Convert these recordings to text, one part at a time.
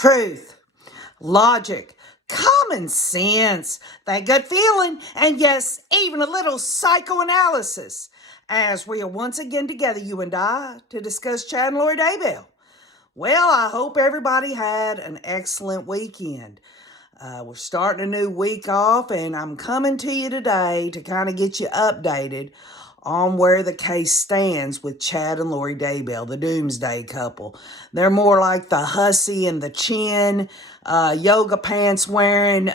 truth, logic, common sense, that good feeling, and yes, even a little psychoanalysis. As we are once again together, you and I, to discuss Chad and Lori Daybell. Well, I hope everybody had an excellent weekend. We're starting a new week off, and I'm coming to you today to kind of get you updated on where the case stands with Chad and Lori Daybell, the doomsday couple. They're more like the hussy and the chin, yoga pants wearing,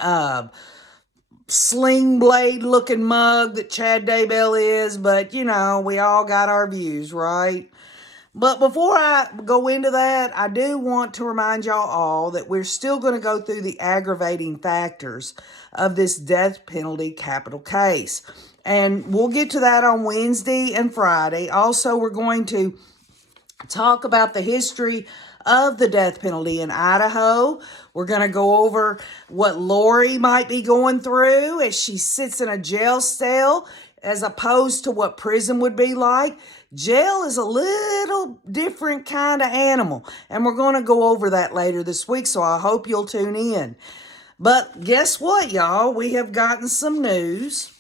sling blade looking mug that Chad Daybell is, but you know, we all got our views, right? But before I go into that, I do want to remind y'all all that we're still going to go through the aggravating factors of this death penalty capital case. And we'll get to that on Wednesday and Friday. Also, we're going to talk about the history of the death penalty in Idaho. We're going to go over what Lori might be going through as she sits in a jail cell as opposed to what prison would be like. Jail is a little different kind of animal, and we're going to go over that later this week, so I hope you'll tune in. But guess what, y'all? We have gotten some news.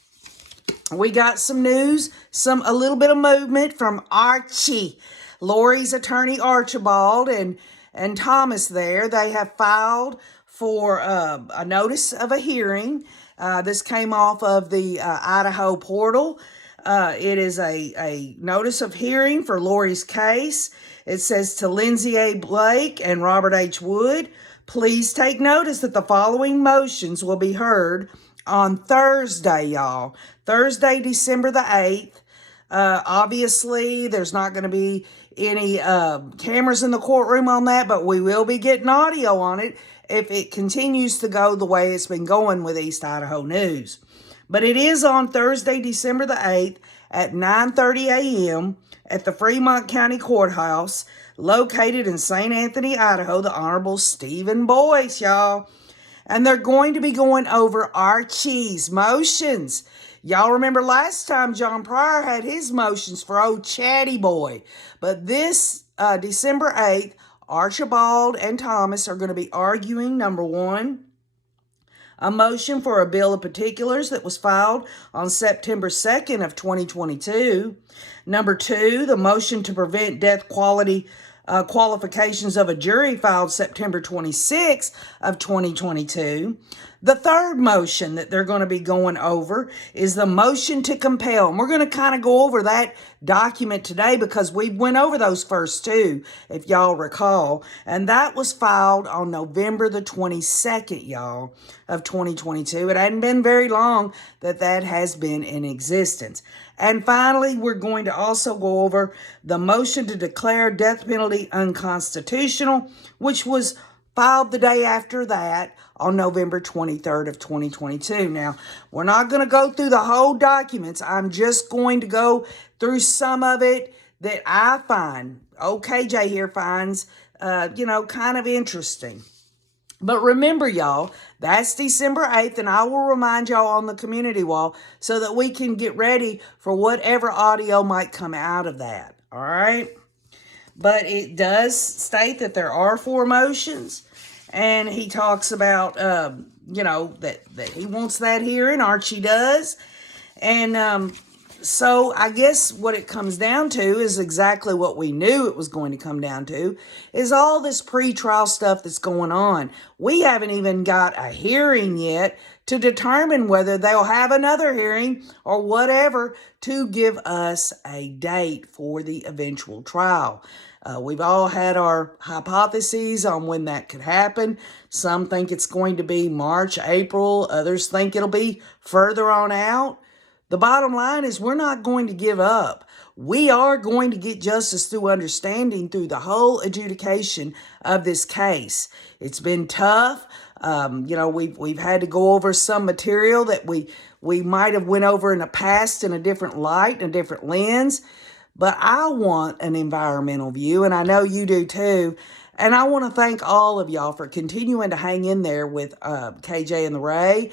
We got some news, a little bit of movement from Archie, Lori's attorney Archibald and Thomas there. They have filed for a notice of a hearing. This came off of the Idaho portal. It is a notice of hearing for Lori's case. It says to Lindsay A. Blake and Robert H. Wood, please take notice that the following motions will be heard on Thursday, y'all. Thursday, December the 8th. Obviously, there's not going to be any cameras in the courtroom on that, but we will be getting audio on it if it continues to go the way it's been going with East Idaho News. But it is on Thursday, December the 8th at 9:30 a.m. at the Fremont County Courthouse, located in St. Anthony, Idaho, the Honorable Stephen Boyce, y'all. And they're going to be going over Archie's motions. Y'all remember last time John Pryor had his motions for old Chatty Boy. But this December 8th, Archibald and Thomas are going to be arguing, number one, a motion for a bill of particulars that was filed on September 2nd of 2022. Number two, the motion to prevent death qualifications of a jury filed September 26th of 2022. The third motion that they're going to be going over is the motion to compel. And we're going to kind of go over that document today because we went over those first two, if y'all recall. And that was filed on November the 22nd, y'all, of 2022. It hadn't been very long that has been in existence. And finally, we're going to also go over the motion to declare death penalty unconstitutional, which was filed the day after that on November 23rd of 2022. Now, we're not going to go through the whole documents. I'm just going to go through some of it that I find, KJ here finds, kind of interesting. But remember, y'all, that's December 8th, and I will remind y'all on the community wall so that we can get ready for whatever audio might come out of that, all right? But it does state that there are four motions, and he talks about, that he wants that hearing, Archie does. And so I guess what it comes down to is exactly what we knew it was going to come down to, is all this pretrial stuff that's going on. We haven't even got a hearing yet to determine whether they'll have another hearing or whatever to give us a date for the eventual trial. We've all had our hypotheses on when that could happen. Some think it's going to be March, April. Others think it'll be further on out. The bottom line is we're not going to give up. We are going to get justice through understanding through the whole adjudication of this case. It's been tough. We've had to go over some material that we might have went over in the past in a different light, in a different lens. But I want an environmental view, and I know you do too. And I want to thank all of y'all for continuing to hang in there with KJ and the Ray.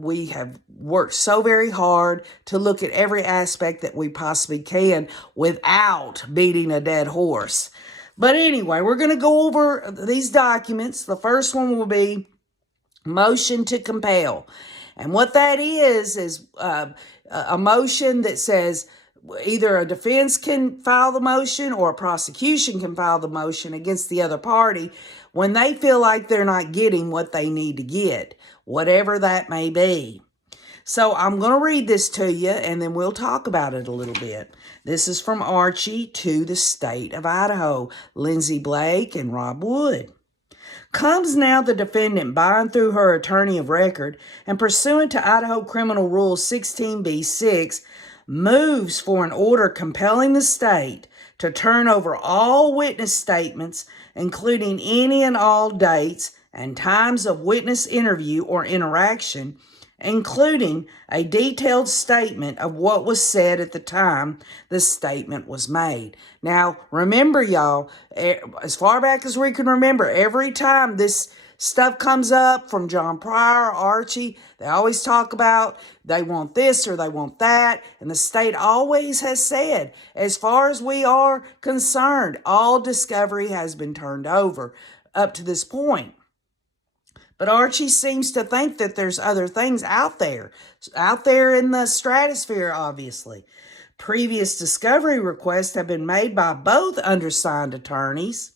We have worked so very hard to look at every aspect that we possibly can without beating a dead horse. But anyway, we're going to go over these documents. The first one will be motion to compel. And what that is a motion that says either a defense can file the motion or a prosecution can file the motion against the other party when they feel like they're not getting what they need to get, whatever that may be. So I'm going to read this to you, and then we'll talk about it a little bit. This is from Archie to the state of Idaho, Lindsay Blake and Rob Wood. Comes now the defendant by and through her attorney of record, and pursuant to Idaho Criminal Rule 16b-6, moves for an order compelling the state to turn over all witness statements, including any and all dates and times of witness interview or interaction, including a detailed statement of what was said at the time the statement was made. Now, remember, y'all, as far back as we can remember, every time this stuff comes up from John Pryor, Archie, they always talk about they want this or they want that, and the state always has said, as far as we are concerned, all discovery has been turned over up to this point. But Archie seems to think that there's other things out there in the stratosphere, obviously. Previous discovery requests have been made by both undersigned attorneys.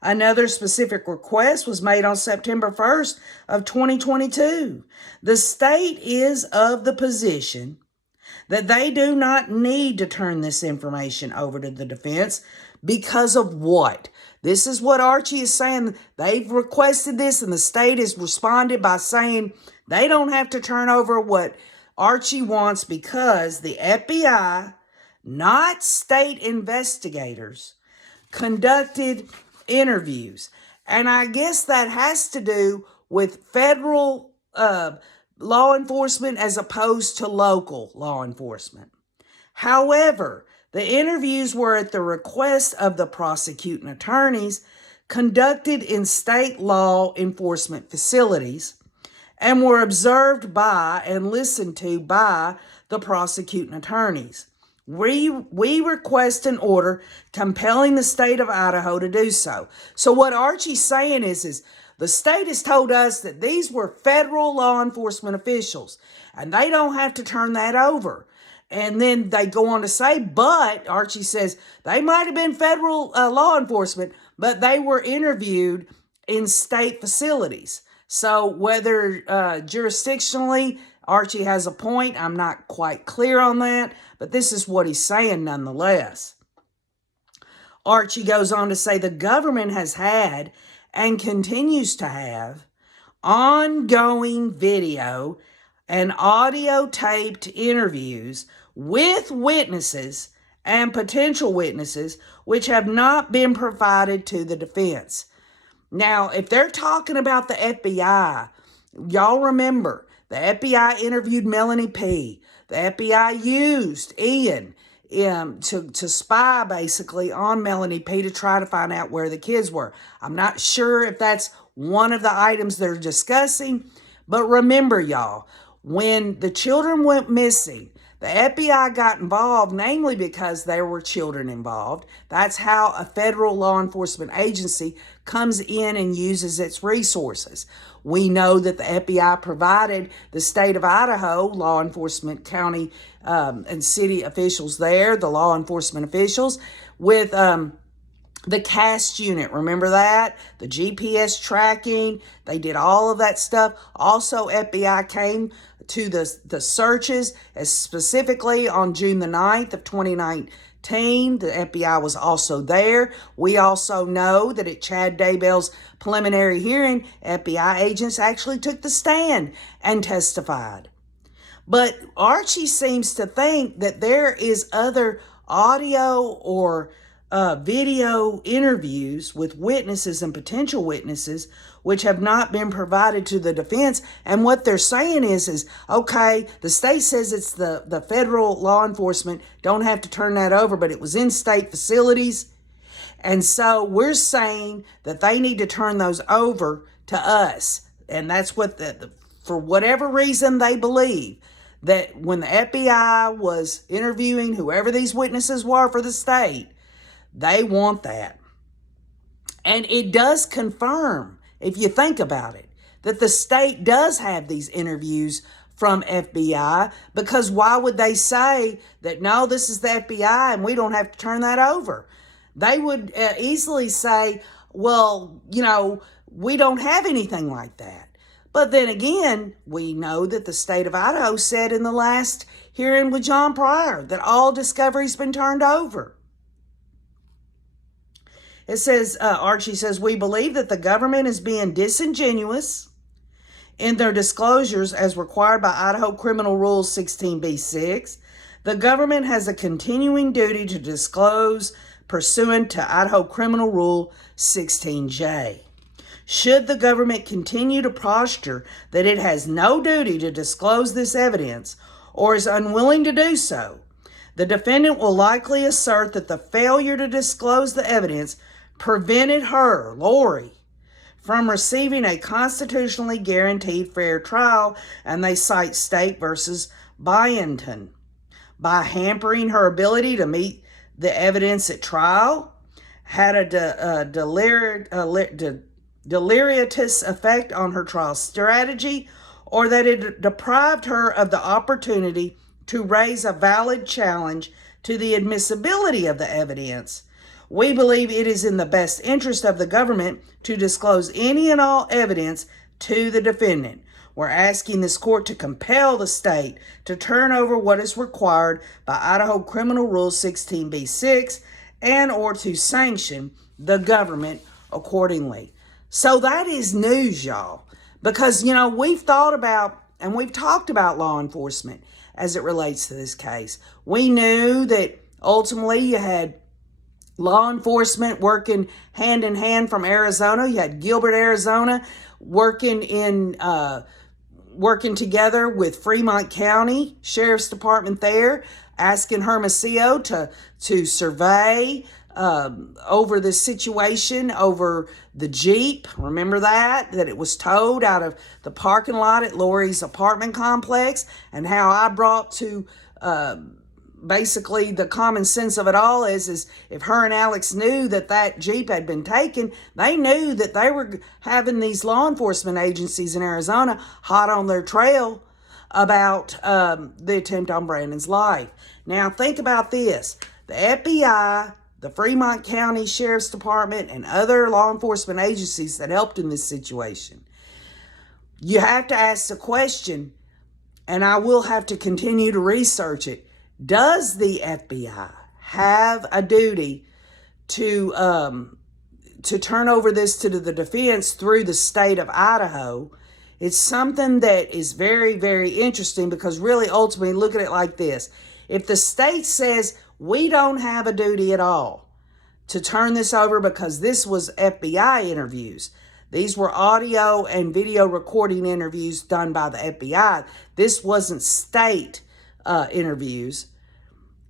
Another specific request was made on September 1st of 2022. The state is of the position that they do not need to turn this information over to the defense because of what? This is what Archie is saying. They've requested this, and the state has responded by saying they don't have to turn over what Archie wants because the FBI, not state investigators, conducted interviews. And I guess that has to do with federal law enforcement as opposed to local law enforcement. However, the interviews were at the request of the prosecuting attorneys conducted in state law enforcement facilities and were observed by and listened to by the prosecuting attorneys. We request an order compelling the state of Idaho to do so. So what Archie's saying is the state has told us that these were federal law enforcement officials, and they don't have to turn that over. And then they go on to say, but Archie says they might have been federal law enforcement, but they were interviewed in state facilities. So whether jurisdictionally Archie has a point, I'm not quite clear on that, but this is what he's saying nonetheless. Archie goes on to say the government has had and continues to have ongoing video and audio taped interviews with witnesses and potential witnesses which have not been provided to the defense. Now, if they're talking about the FBI, y'all remember the FBI interviewed Melanie P. The FBI used Ian to spy basically on Melanie P. to try to find out where the kids were. I'm not sure if that's one of the items they're discussing, but remember, y'all, when the children went missing, the FBI got involved, namely because there were children involved. That's how a federal law enforcement agency comes in and uses its resources. We know that the FBI provided the state of Idaho, law enforcement, county and city officials there, the law enforcement officials, with the CAST unit. Remember that? The GPS tracking. They did all of that stuff. Also, FBI came to the searches, as specifically on June the 9th of 2019. The FBI was also there. We also know that at Chad Daybell's preliminary hearing, FBI agents actually took the stand and testified. But Archie seems to think that there is other audio or video interviews with witnesses and potential witnesses which have not been provided to the defense. And what they're saying is okay, the state says it's the federal law enforcement, don't have to turn that over, but it was in state facilities. And so we're saying that they need to turn those over to us. And that's what for whatever reason they believe, that when the FBI was interviewing whoever these witnesses were for the state, they want that. And it does confirm, if you think about it, that the state does have these interviews from FBI, because why would they say that, no, this is the FBI and we don't have to turn that over? They would easily say, well, we don't have anything like that. But then again, we know that the state of Idaho said in the last hearing with John Pryor that all discovery's been turned over. It says, Archie says, we believe that the government is being disingenuous in their disclosures as required by Idaho Criminal Rules 16b-6. The government has a continuing duty to disclose pursuant to Idaho Criminal Rule 16J. Should the government continue to posture that it has no duty to disclose this evidence or is unwilling to do so, the defendant will likely assert that the failure to disclose the evidence prevented her, Lori, from receiving a constitutionally guaranteed fair trial, and they cite State versus Byington. By hampering her ability to meet the evidence at trial, had a deleterious effect on her trial strategy, or that it deprived her of the opportunity to raise a valid challenge to the admissibility of the evidence. We believe it is in the best interest of the government to disclose any and all evidence to the defendant. We're asking this court to compel the state to turn over what is required by Idaho Criminal Rule 16b-6 and or to sanction the government accordingly. So that is news, y'all, because, we've thought about and we've talked about law enforcement as it relates to this case. We knew that ultimately you had law enforcement working hand in hand from Arizona. You had Gilbert, Arizona, working together with Fremont County Sheriff's Department there, asking Hermosillo to survey over the situation over the Jeep. Remember that it was towed out of the parking lot at Lori's apartment complex, and how I brought to basically the common sense of it all is if her and Alex knew that Jeep had been taken, they knew that they were having these law enforcement agencies in Arizona hot on their trail about the attempt on Brandon's life. Now think about this. The FBI, the Fremont County Sheriff's Department, and other law enforcement agencies that helped in this situation. You have to ask the question, and I will have to continue to research it. Does the FBI have a duty to turn over this to the defense through the state of Idaho? It's something that is very, very interesting, because really, ultimately, look at it like this. If the state says we don't have a duty at all to turn this over because this was FBI interviews, these were audio and video recording interviews done by the FBI. This wasn't state interviews.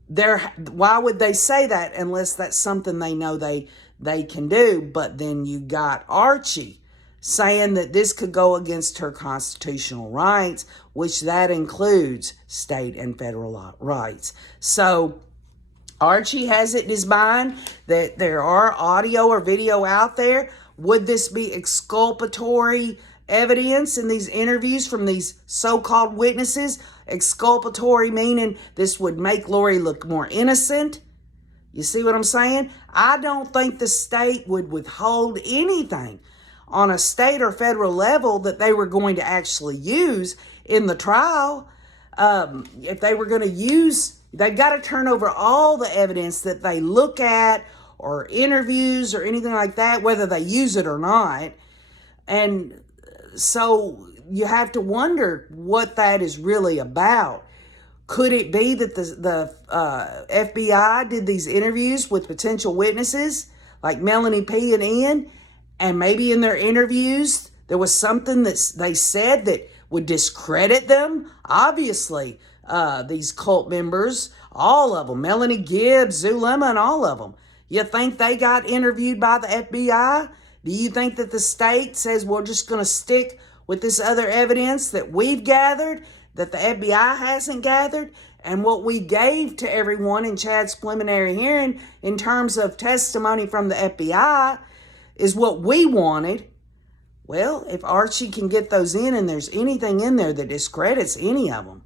Why would they say that unless that's something they know they can do? But then you got Archie saying that this could go against her constitutional rights, which that includes state and federal rights. So Archie has it in his mind that there are audio or video out there. Would this be exculpatory evidence in these interviews from these so-called witnesses? Exculpatory meaning this would make Lori look more innocent. You see what I'm saying? I don't think the state would withhold anything on a state or federal level that they were going to actually use in the trial. If they were going to use, they've got to turn over all the evidence that they look at, or interviews or anything like that, whether they use it or not. And so you have to wonder what that is really about. Could it be that the FBI did these interviews with potential witnesses like Melanie P. and Ian, and maybe in their interviews there was something that they said that would discredit them? Obviously, these cult members, all of them, Melanie Gibbs, Zulema, and all of them, you think they got interviewed by the FBI? Do you think that the state says we're just going to stick with this other evidence that we've gathered, that the FBI hasn't gathered, and what we gave to everyone in Chad's preliminary hearing in terms of testimony from the FBI? is what we wanted. Well, if Archie can get those in and there's anything in there that discredits any of them,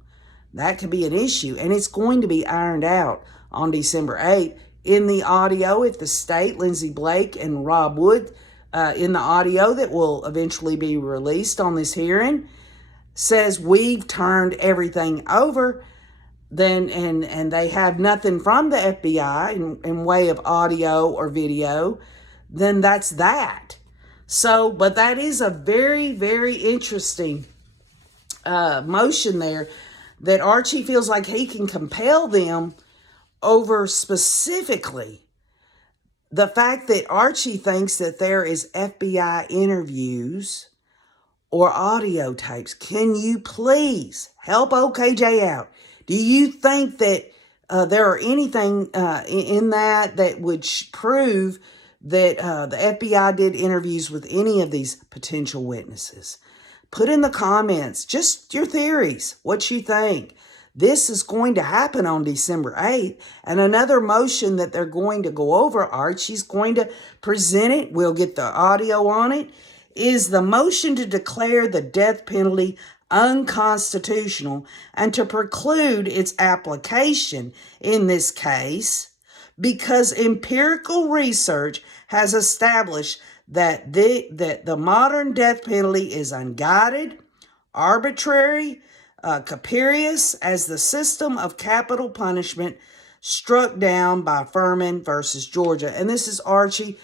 that could be an issue. And it's going to be ironed out on December 8th in the audio. If the state, Lindsey Blake and Rob Wood, in the audio that will eventually be released on this hearing, says we've turned everything over, then and they have nothing from the FBI in way of audio or video, then that's that. So, but that is a very, very interesting motion there, that Archie feels like he can compel them over specifically the fact that Archie thinks that there is FBI interviews or audio tapes. Can you please help OKJ out? Do you think that there are anything in that would prove that the FBI did interviews with any of these potential witnesses? Put in the comments just your theories, what you think. This is going to happen on December 8th. And another motion that they're going to go over, Archie's going to present it, we'll get the audio on it, is the motion to declare the death penalty unconstitutional and to preclude its application in this case because empirical research has established that the modern death penalty is unguided, arbitrary, capricious as the system of capital punishment struck down by Furman versus Georgia. And this is Archie.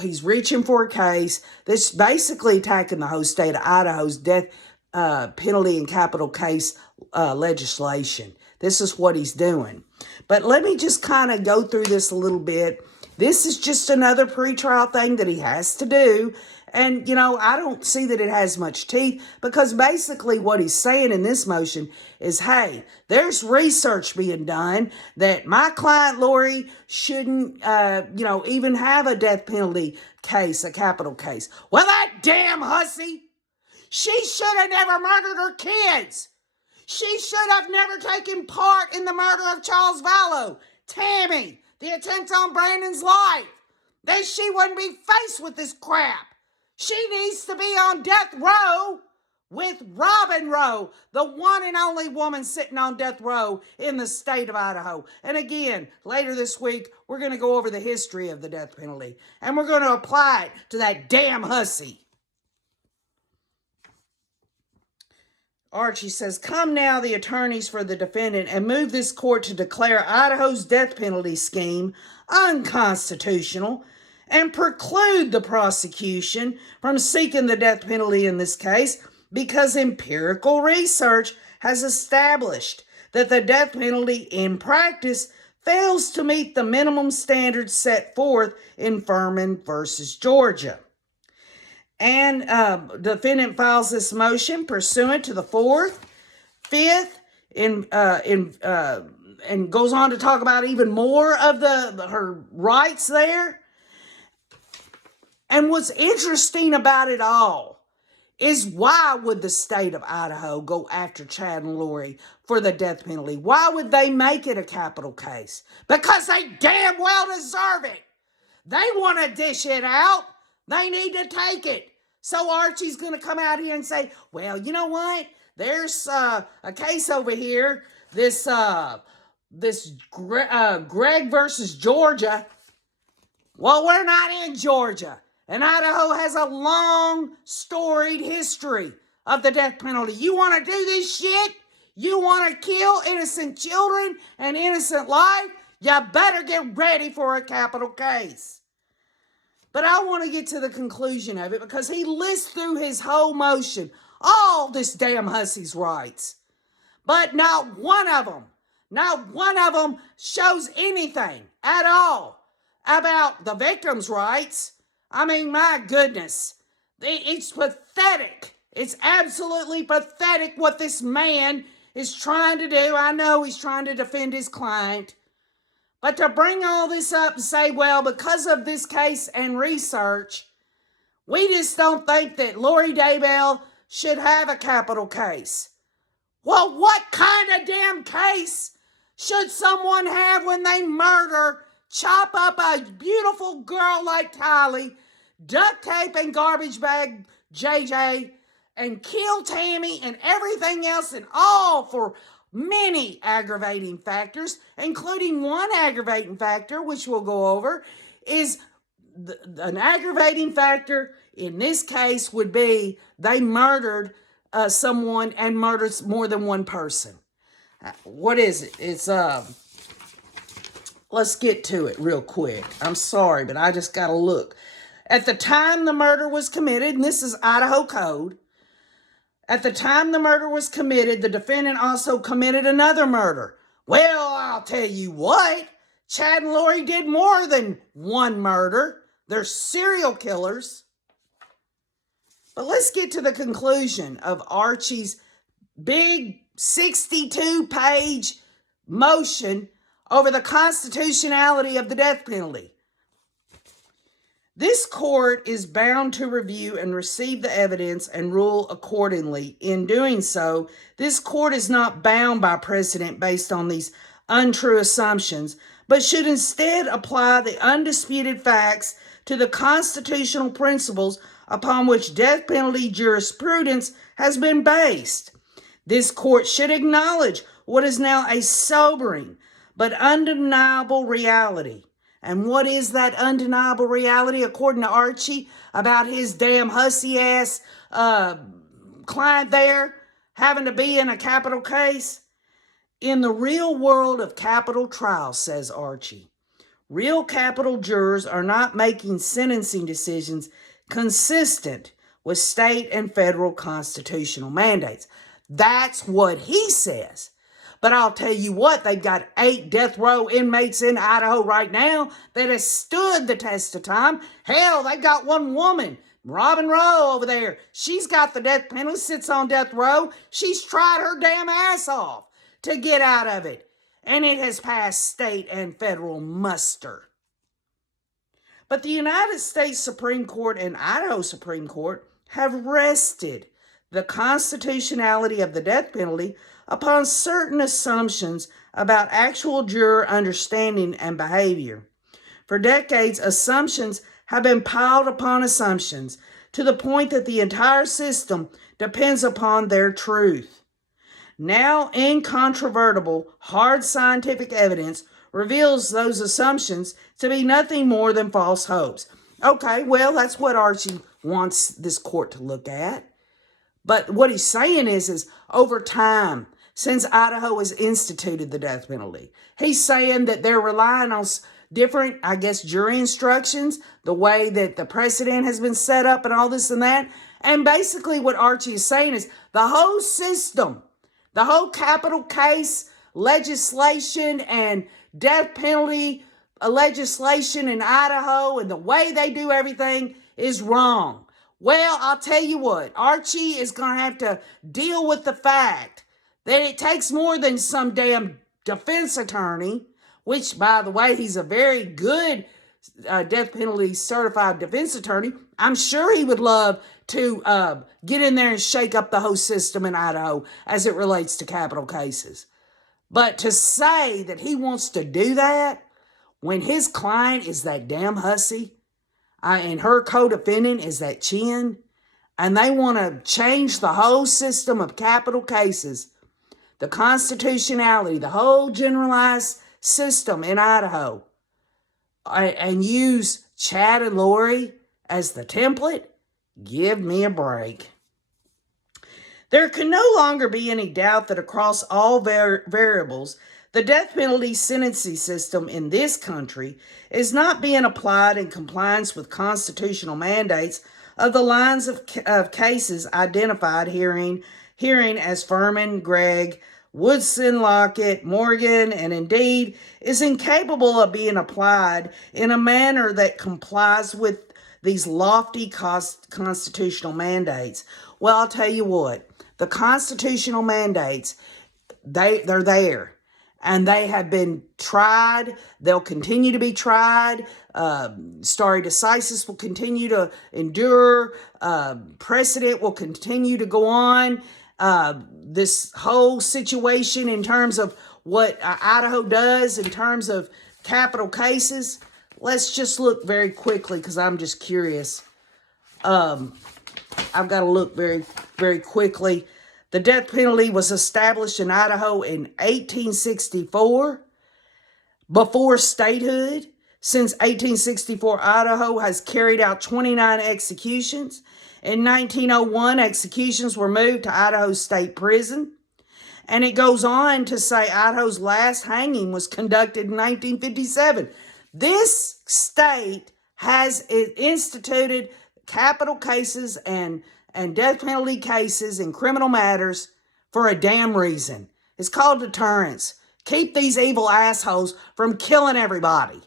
He's reaching for a case that's basically attacking the whole state of Idaho's death penalty and capital case legislation. This is what he's doing. But let me just kind of go through this a little bit. This is just another pretrial thing that he has to do. And, I don't see that it has much teeth, because basically what he's saying in this motion is, hey, there's research being done that my client Lori shouldn't, even have a death penalty case, a capital case. Well, that damn hussy, she should have never murdered her kids. She should have never taken part in the murder of Charles Vallow, Tammy, the attempt on Brandon's life. Then she wouldn't be faced with this crap. She needs to be on death row with Robin Rowe, the one and only woman sitting on death row in the state of Idaho. And again, later this week, we're going to go over the history of the death penalty, and we're going to apply it to that damn hussy. Archie says, come now, the attorneys for the defendant, and move this court to declare Idaho's death penalty scheme unconstitutional and preclude the prosecution from seeking the death penalty in this case, because empirical research has established that the death penalty in practice fails to meet the minimum standards set forth in Furman versus Georgia. And defendant files this motion pursuant to the 4th, 5th, and goes on to talk about even more of her rights there. And what's interesting about it all is, why would the state of Idaho go after Chad and Lori for the death penalty? Why would they make it a capital case? Because they damn well deserve it. They want to dish it out. They need to take it. So Archie's going to come out here and say, well, you know what? There's a case over here, this Greg versus Georgia. Well, we're not in Georgia. And Idaho has a long, storied history of the death penalty. You want to do this shit? You want to kill innocent children and innocent life? You better get ready for a capital case. But I want to get to the conclusion of it, because he lists through his whole motion all this damn hussy's rights. But not one of them shows anything at all about the victim's rights. I mean, my goodness, it's pathetic. It's absolutely pathetic what this man is trying to do. I know he's trying to defend his client. But to bring all this up and say, well, because of this case and research, we just don't think that Lori Daybell should have a capital case. Well, what kind of damn case should someone have when they murder, chop up a beautiful girl like Tylee, duct tape and garbage bag JJ and kill Tammy and everything else, and all for many aggravating factors, including one aggravating factor, which we'll go over, is an aggravating factor in this case would be they murdered someone and murdered more than one person. What is it? It's, let's get to it real quick. I'm sorry, but I just got to look. At the time the murder was committed, and this is Idaho Code, at the time the murder was committed, the defendant also committed another murder. Well, I'll tell you what, Chad and Lori did more than one murder. They're serial killers. But let's get to the conclusion of Archie's big 62-page motion over the constitutionality of the death penalty. This court is bound to review and receive the evidence and rule accordingly. In doing so, this court is not bound by precedent based on these untrue assumptions, but should instead apply the undisputed facts to the constitutional principles upon which death penalty jurisprudence has been based. This court should acknowledge what is now a sobering but undeniable reality. And what is that undeniable reality, according to Archie, about his damn hussy-ass client there having to be in a capital case? In the real world of capital trials, says Archie, real capital jurors are not making sentencing decisions consistent with state and federal constitutional mandates. That's what he says. But I'll tell you what, they've got 8 death row inmates in Idaho right now that has stood the test of time. Hell, they've got one woman, Robin Rowe over there. She's got the death penalty, sits on death row. She's tried her damn ass off to get out of it. And it has passed state and federal muster. But the United States Supreme Court and Idaho Supreme Court have rested the constitutionality of the death penalty upon certain assumptions about actual juror understanding and behavior. For decades, assumptions have been piled upon assumptions to the point that the entire system depends upon their truth. Now, incontrovertible, hard scientific evidence reveals those assumptions to be nothing more than false hopes. Okay, well, that's what Archie wants this court to look at. But what he's saying is over time, since Idaho has instituted the death penalty, he's saying that they're relying on different, jury instructions, the way that the precedent has been set up and all this and that. And basically what Archie is saying is the whole system, the whole capital case legislation and death penalty legislation in Idaho and the way they do everything is wrong. Well, I'll tell you what, Archie is going to have to deal with the fact that it takes more than some damn defense attorney, which, by the way, he's a very good death penalty certified defense attorney. I'm sure he would love to get in there and shake up the whole system in Idaho as it relates to capital cases. But to say that he wants to do that when his client is that damn hussy and her co-defendant is that chin, and they want to change the whole system of capital cases, the constitutionality, the whole generalized system in Idaho, and use Chad and Lori as the template, give me a break. There can no longer be any doubt that across all variables, the death penalty sentencing system in this country is not being applied in compliance with constitutional mandates of the lines of cases identified herein as Furman, Gregg, Woodson, Lockett, Morgan, and indeed is incapable of being applied in a manner that complies with these lofty constitutional mandates. Well, I'll tell you what, the constitutional mandates, they're there. And they have been tried. They'll continue to be tried. Stare decisis will continue to endure. Precedent will continue to go on. This whole situation in terms of what Idaho does in terms of capital cases. Let's just look very quickly because I'm just curious I've got to look very, very quickly. The death penalty was established in Idaho in 1864 before statehood. Since 1864, Idaho has carried out 29 executions. In 1901, executions were moved to Idaho State Prison. And it goes on to say Idaho's last hanging was conducted in 1957. This state has instituted capital cases and death penalty cases and criminal matters for a damn reason. It's called deterrence. Keep these evil assholes from killing everybody.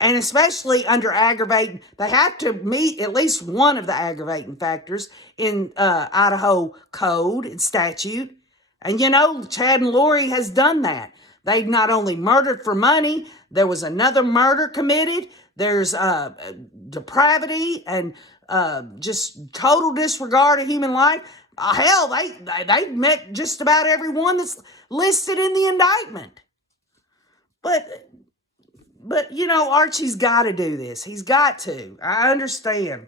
And especially under aggravating, they have to meet at least one of the aggravating factors in Idaho code and statute. And you know, Chad and Lori has done that. They not only murdered for money, there was another murder committed. There's depravity and just total disregard of human life. Hell, they met just about everyone that's listed in the indictment. But you know, Archie's got to do this. He's got to. I understand.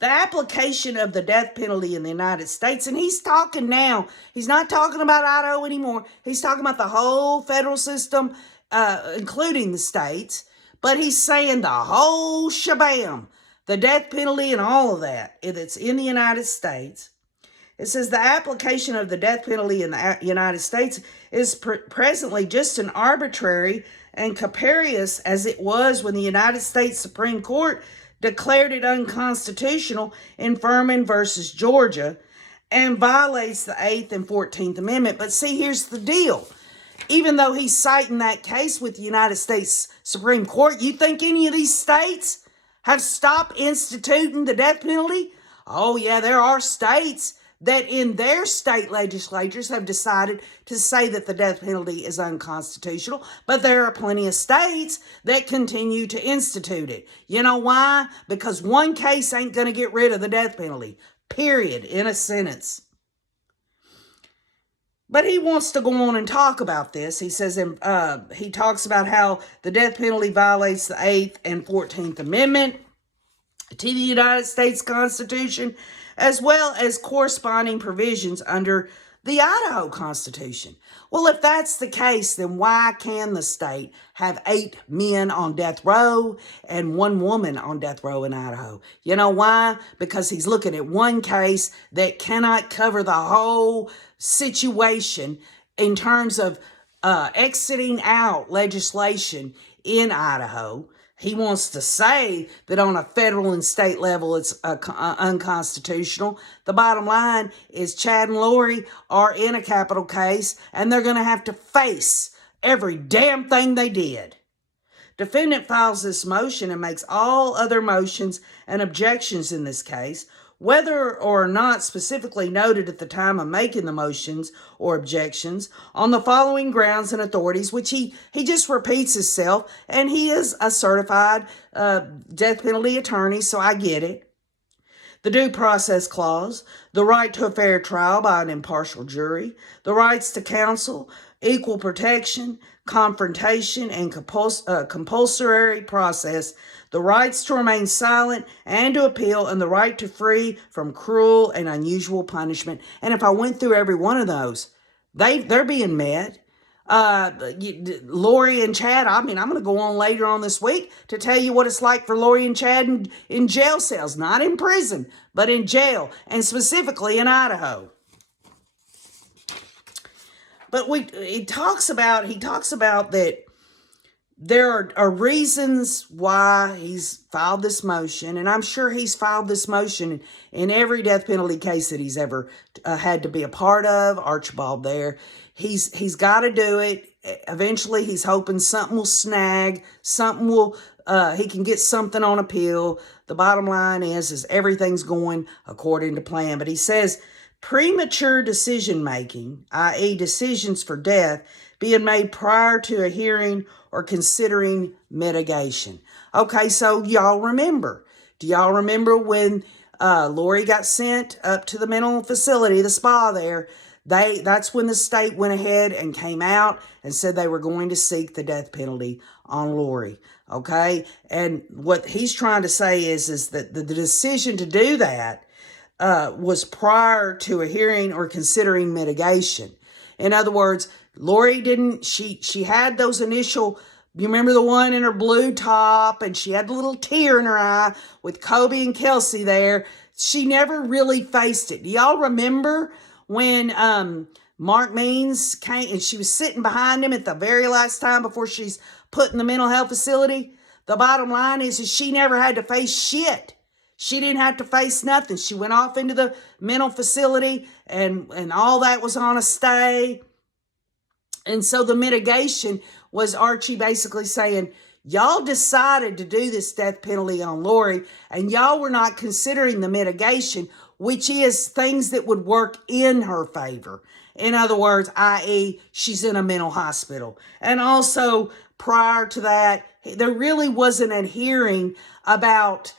The application of the death penalty in the United States, and he's talking now, he's not talking about Idaho anymore. He's talking about the whole federal system, including the states. But he's saying the whole shabam, the death penalty and all of that, it's in the United States. It says the application of the death penalty in the United States is presently just as arbitrary and capricious as it was when the United States Supreme Court declared it unconstitutional in Furman versus Georgia and violates the 8th and 14th Amendment. But see, here's the deal. Even though he's citing that case with the United States Supreme Court, you think any of these states have stopped instituting the death penalty? Oh yeah, there are states that in their state legislatures have decided to say that the death penalty is unconstitutional, but there are plenty of states that continue to institute it. You know why? Because one case ain't going to get rid of the death penalty, period, in a sentence. But he wants to go on and talk about this. He says, he talks about how the death penalty violates the 8th and 14th Amendment to the United States Constitution, as well as corresponding provisions under the Idaho Constitution. Well, if that's the case, then why can the state have 8 men on death row and 1 woman on death row in Idaho? You know why? Because he's looking at one case that cannot cover the whole situation in terms of exiting out legislation in Idaho. He wants to say that on a federal and state level it's unconstitutional. The bottom line is Chad and Lori are in a capital case and they're going to have to face every damn thing they did. Defendant files this motion and makes all other motions and objections in this case, whether or not specifically noted at the time of making the motions or objections, on the following grounds and authorities, which he just repeats himself, and he is a certified death penalty attorney, so I get it. The Due Process Clause, the right to a fair trial by an impartial jury, the rights to counsel, equal protection, confrontation, and compulsory process, the rights to remain silent and to appeal, and the right to free from cruel and unusual punishment. And if I went through every one of those, they're being met. Lori and Chad, I mean, I'm going to go on later on this week to tell you what it's like for Lori and Chad in jail cells, not in prison, but in jail, and specifically in Idaho. But he talks about that there are reasons why he's filed this motion, and I'm sure he's filed this motion in every death penalty case that he's ever had to be a part of. Archibald there. He's got to do it. Eventually, he's hoping something will snag, he can get something on appeal. The bottom line is everything's going according to plan. But he says premature decision-making, i.e. decisions for death, being made prior to a hearing or considering mitigation. Okay, so y'all remember. Do y'all remember when Lori got sent up to the mental facility, the spa there? That's when the state went ahead and came out and said they were going to seek the death penalty on Lori. Okay? And what he's trying to say is that the decision to do that was prior to a hearing or considering mitigation. In other words, Lori didn't, she had those initial, you remember the one in her blue top, and she had a little tear in her eye with Kobe and Kelsey there. She never really faced it. Do y'all remember when Mark Means came and she was sitting behind him at the very last time before she's put in the mental health facility? The bottom line is she never had to face shit. She didn't have to face nothing. She went off into the mental facility and all that was on a stay. And so the mitigation was Archie basically saying, y'all decided to do this death penalty on Lori, and y'all were not considering the mitigation, which is things that would work in her favor. In other words, i.e., she's in a mental hospital. And also, prior to that, there really wasn't a hearing about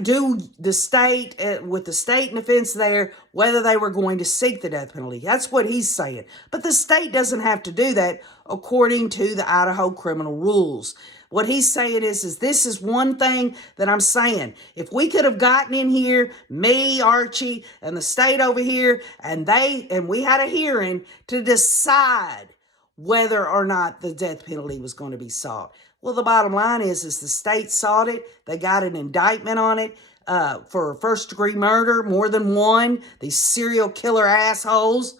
do the state, with the state and defense there, whether they were going to seek the death penalty. That's what he's saying. But the state doesn't have to do that according to the Idaho criminal rules. What he's saying is this is one thing that I'm saying. If we could have gotten in here, me, Archie, and the state over here, and we had a hearing to decide whether or not the death penalty was going to be sought. Well, the bottom line is the state sought it. They got an indictment on it for first-degree murder, more than one. These serial killer assholes.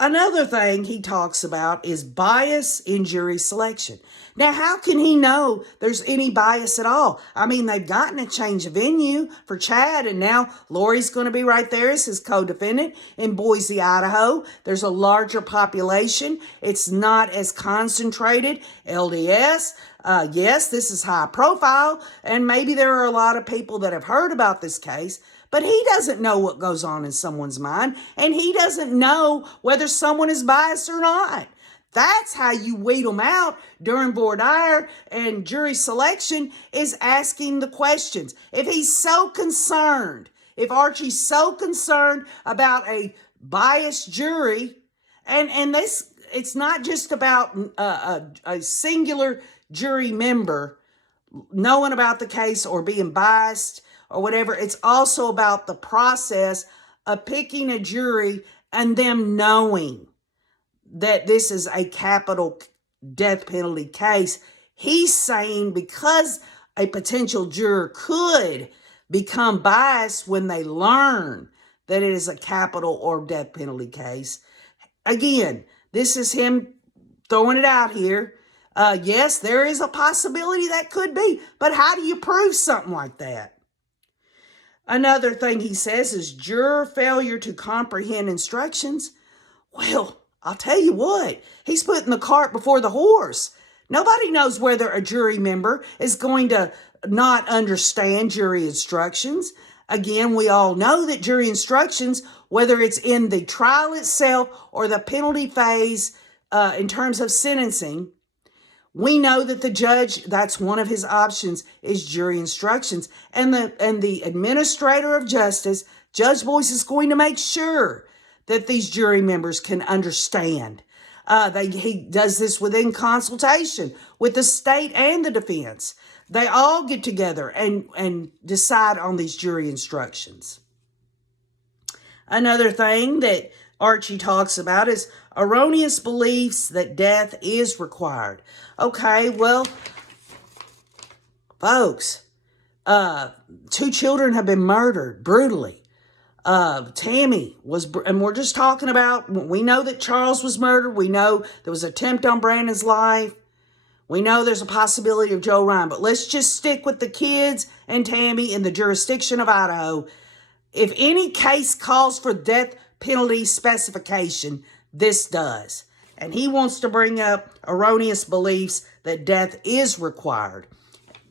Another thing he talks about is bias in jury selection. Now, how can he know there's any bias at all? I mean, they've gotten a change of venue for Chad, and now Lori's going to be right there as his co-defendant in Boise, Idaho. There's a larger population. It's not as concentrated. LDS, yes, this is high profile, and maybe there are a lot of people that have heard about this case, but he doesn't know what goes on in someone's mind, and he doesn't know whether someone is biased or not. That's how you weed them out during voir dire and jury selection, is asking the questions. If he's so concerned, if Archie's so concerned about a biased jury, and this, it's not just about a singular jury member knowing about the case or being biased or whatever. It's also about the process of picking a jury and them knowing that this is a capital death penalty case. He's saying because a potential juror could become biased when they learn that it is a capital or death penalty case. Again, this is him throwing it out here. Yes, there is a possibility that could be, but how do you prove something like that? Another thing he says is juror failure to comprehend instructions. Well, I'll tell you what, he's putting the cart before the horse. Nobody knows whether a jury member is going to not understand jury instructions. Again, we all know that jury instructions, whether it's in the trial itself or the penalty phase in terms of sentencing, we know that the judge, that's one of his options, is jury instructions. And the administrator of justice, Judge Boyce, is going to make sure that these jury members can understand. He does this within consultation with the state and the defense. They all get together and decide on these jury instructions. Another thing that Archie talks about is erroneous beliefs that death is required. Okay, well, folks, 2 children have been murdered brutally. Tammy was, and we're just talking about, we know that Charles was murdered. We know there was an attempt on Brandon's life. We know there's a possibility of Joe Ryan, but let's just stick with the kids and Tammy in the jurisdiction of Idaho. If any case calls for death penalty specification, this does. And he wants to bring up erroneous beliefs that death is required.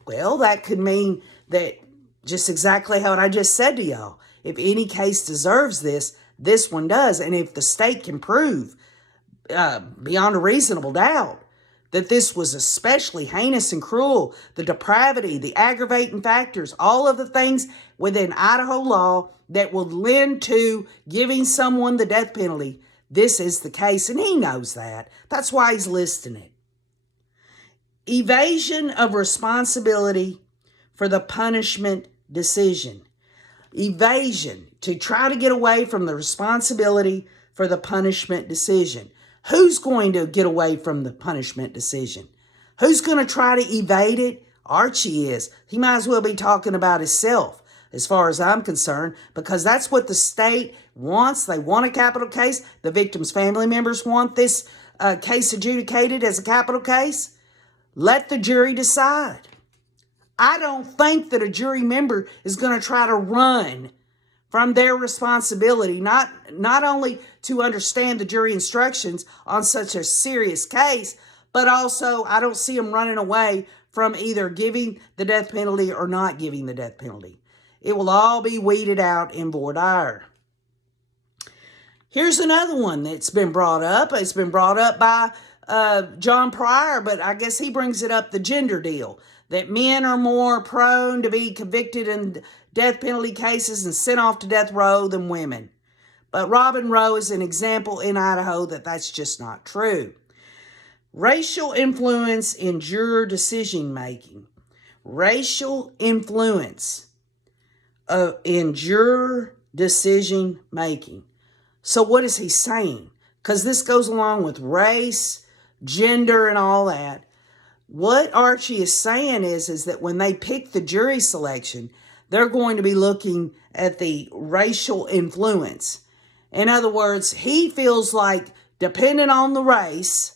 Well, that could mean that just exactly how I just said to y'all. If any case deserves this, this one does. And if the state can prove beyond a reasonable doubt that this was especially heinous and cruel, the depravity, the aggravating factors, all of the things within Idaho law that would lend to giving someone the death penalty, this is the case. And he knows that. That's why he's listing it. Evasion of responsibility for the punishment decision. Evasion, to try to get away from the responsibility for the punishment decision. Who's going to get away from the punishment decision? Who's going to try to evade it? Archie is. He might as well be talking about himself, as far as I'm concerned, because that's what the state wants. They want a capital case. The victim's family members want this case adjudicated as a capital case. Let the jury decide. I don't think that a jury member is going to try to run from their responsibility, not only to understand the jury instructions on such a serious case, but also I don't see them running away from either giving the death penalty or not giving the death penalty. It will all be weeded out in voir dire. Here's another one that's been brought up. It's been brought up by John Pryor, but I guess he brings it up, the gender deal, that men are more prone to be convicted in death penalty cases and sent off to death row than women. But Robin Rowe is an example in Idaho that that's just not true. Racial influence in juror decision making. Racial influence in juror decision making. So what is he saying? Because this goes along with race, gender, and all that. What Archie is saying is that when they pick the jury selection, they're going to be looking at the racial influence. In other words, he feels like, depending on the race,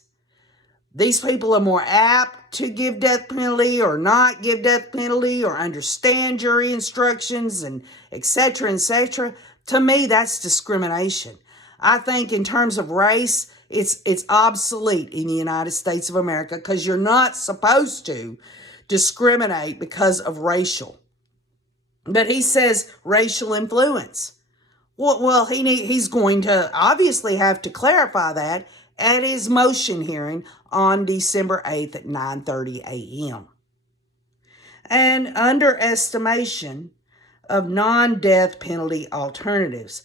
these people are more apt to give death penalty or not give death penalty or understand jury instructions and et cetera, et cetera. To me, that's discrimination. I think in terms of race, it's obsolete in the United States of America because you're not supposed to discriminate because of racial. But he says racial influence. Well, he's going to obviously have to clarify that at his motion hearing on December 8th at 9:30 a.m. And underestimation of non-death penalty alternatives.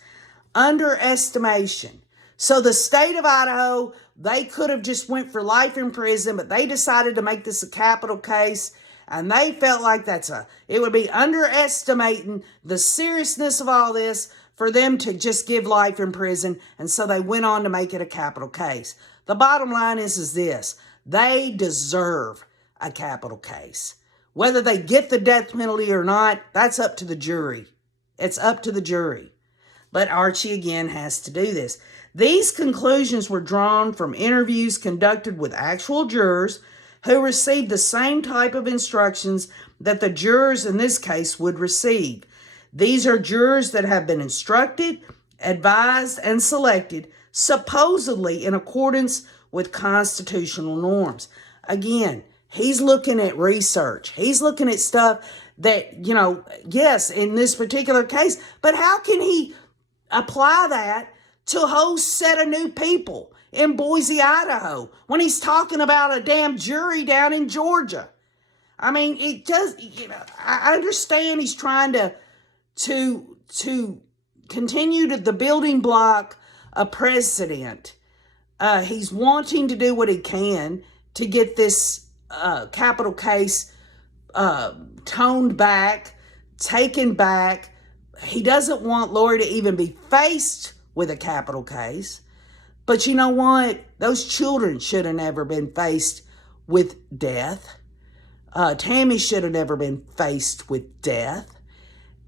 Underestimation. So the state of Idaho, they could have just went for life in prison, but they decided to make this a capital case, and they felt like it would be underestimating the seriousness of all this for them to just give life in prison, and so they went on to make it a capital case. The bottom line is this: they deserve a capital case. Whether they get the death penalty or not, that's up to the jury. It's up to the jury. But Archie again has to do this. These conclusions were drawn from interviews conducted with actual jurors who received the same type of instructions that the jurors in this case would receive. These are jurors that have been instructed, advised, and selected supposedly in accordance with constitutional norms. Again, he's looking at research. He's looking at stuff that, yes, in this particular case, but how can he apply that to a whole set of new people in Boise, Idaho, when he's talking about a damn jury down in Georgia? I mean, it does, I understand he's trying to continue to the building block a precedent. He's wanting to do what he can to get this capital case toned back, taken back. He doesn't want Lori to even be faced with a capital case. But you know what? Those children should have never been faced with death. Tammy should have never been faced with death.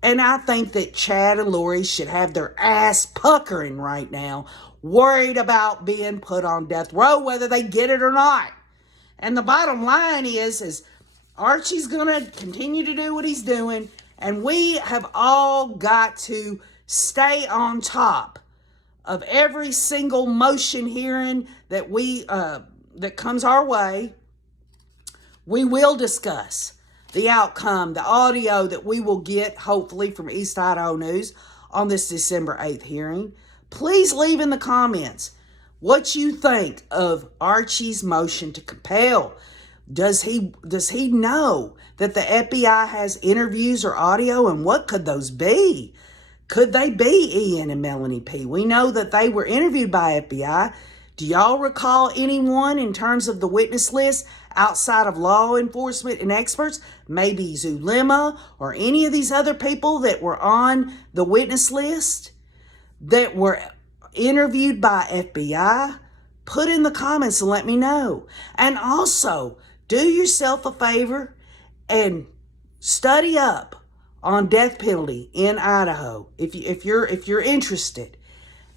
And I think that Chad and Lori should have their ass puckering right now, worried about being put on death row, whether they get it or not. And the bottom line is Archie's going to continue to do what he's doing, and we have all got to stay on top of every single motion hearing that that comes our way. We will discuss the outcome, the audio that we will get, hopefully, from East Idaho News on this December 8th hearing. Please leave in the comments what you think of Archie's motion to compel. Does he know that the FBI has interviews or audio, and what could those be? Could they be Ian and Melanie P? We know that they were interviewed by FBI. Do y'all recall anyone in terms of the witness list outside of law enforcement and experts? Maybe Zulema or any of these other people that were on the witness list that were interviewed by FBI? Put in the comments and let me know. And also, do yourself a favor and study up on death penalty in Idaho if you're interested.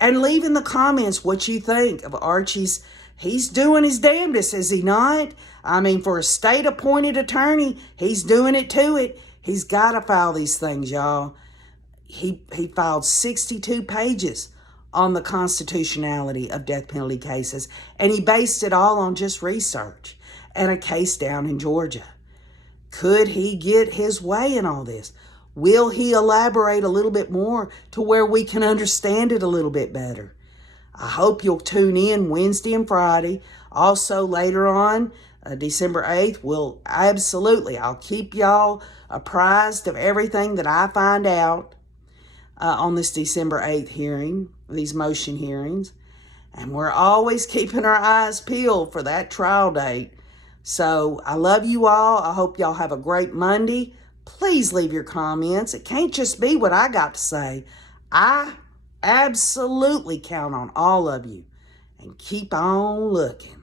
And leave in the comments what you think of Archie's. He's doing his damnedest, is he not? I mean, for a state-appointed attorney, he's doing it to it. He's got to file these things, y'all. He filed 62 pages on the constitutionality of death penalty cases, and he based it all on just research and a case down in Georgia. Could he get his way in all this? Will he elaborate a little bit more to where we can understand it a little bit better? I hope you'll tune in Wednesday and Friday. Also later on, December 8th, I'll keep y'all apprised of everything that I find out on this December 8th hearing, these motion hearings. And we're always keeping our eyes peeled for that trial date. So I love you all. I hope y'all have a great Monday. Please leave your comments. It can't just be what I got to say. I absolutely count on all of you. And keep on looking.